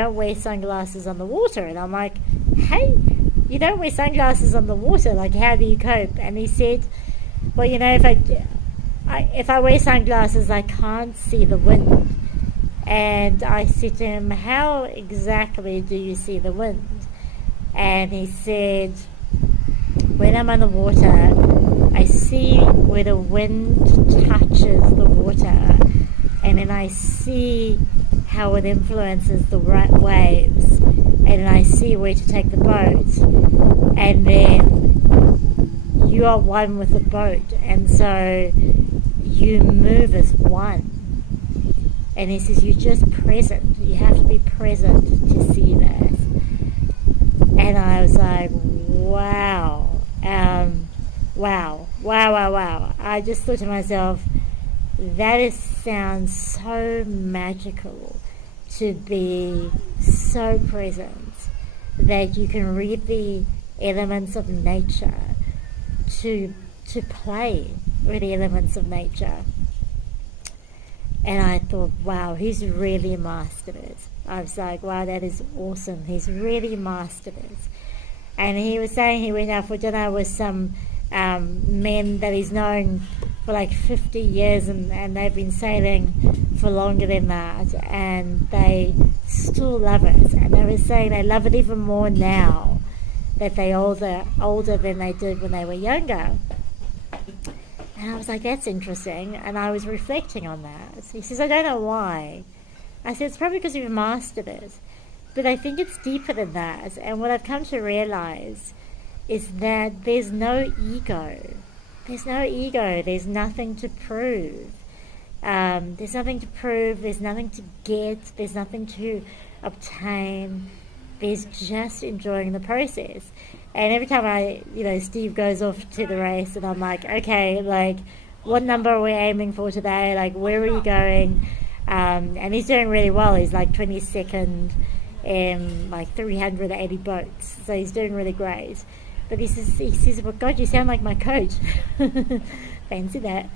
don't wear sunglasses on the water. And I'm like, hey, you don't wear sunglasses on the water. Like, how do you cope? And he said, well, if I wear sunglasses, I can't see the wind. And I said to him, how exactly do you see the wind? And he said, when I'm on the water, I see where the wind touches the water, and then I see how it influences the waves, and then I see where to take the boat, and then you are one with the boat, and so you move as one. And he says, you're just present. You have to be present to see that. And I was like, wow. Wow. I just thought to myself, that sounds so magical, to be so present that you can read the elements of nature, to play with the elements of nature. And I thought, wow, he's really mastered it. I was like, wow, that is awesome. He's really mastered it. And he was saying he went out for dinner with some men that he's known for like 50 years, and they've been sailing for longer than that, and they still love it. And they were saying they love it even more now that they're older than they did when they were younger. And I was like, that's interesting. And I was reflecting on that. He says, I don't know why. I said, it's probably because you've mastered it. But I think it's deeper than that. And what I've come to realize is that there's no ego. There's no ego. There's nothing to prove. There's nothing to prove. There's nothing to get. There's nothing to obtain. There's just enjoying the process. And every time Steve goes off to the race, and I'm like, okay, like, what number are we aiming for today? Like, where are you going? And he's doing really well. He's like 22nd in like 380 boats. So he's doing really great. But he says, well, God, you sound like my coach. Fancy that.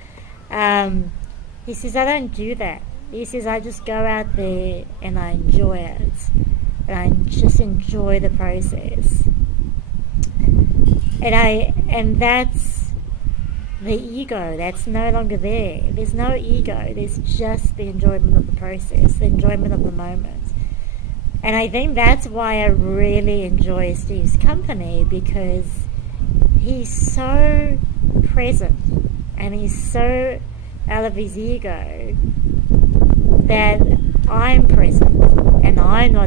He says, I don't do that. He says, I just go out there and I enjoy it. And I just enjoy the process. And that's the ego. That's no longer there. There's no ego. There's just the enjoyment of the process, the enjoyment of the moment. And I think that's why I really enjoy Steve's company, because he's so present and he's so out of his ego that I'm present and I'm not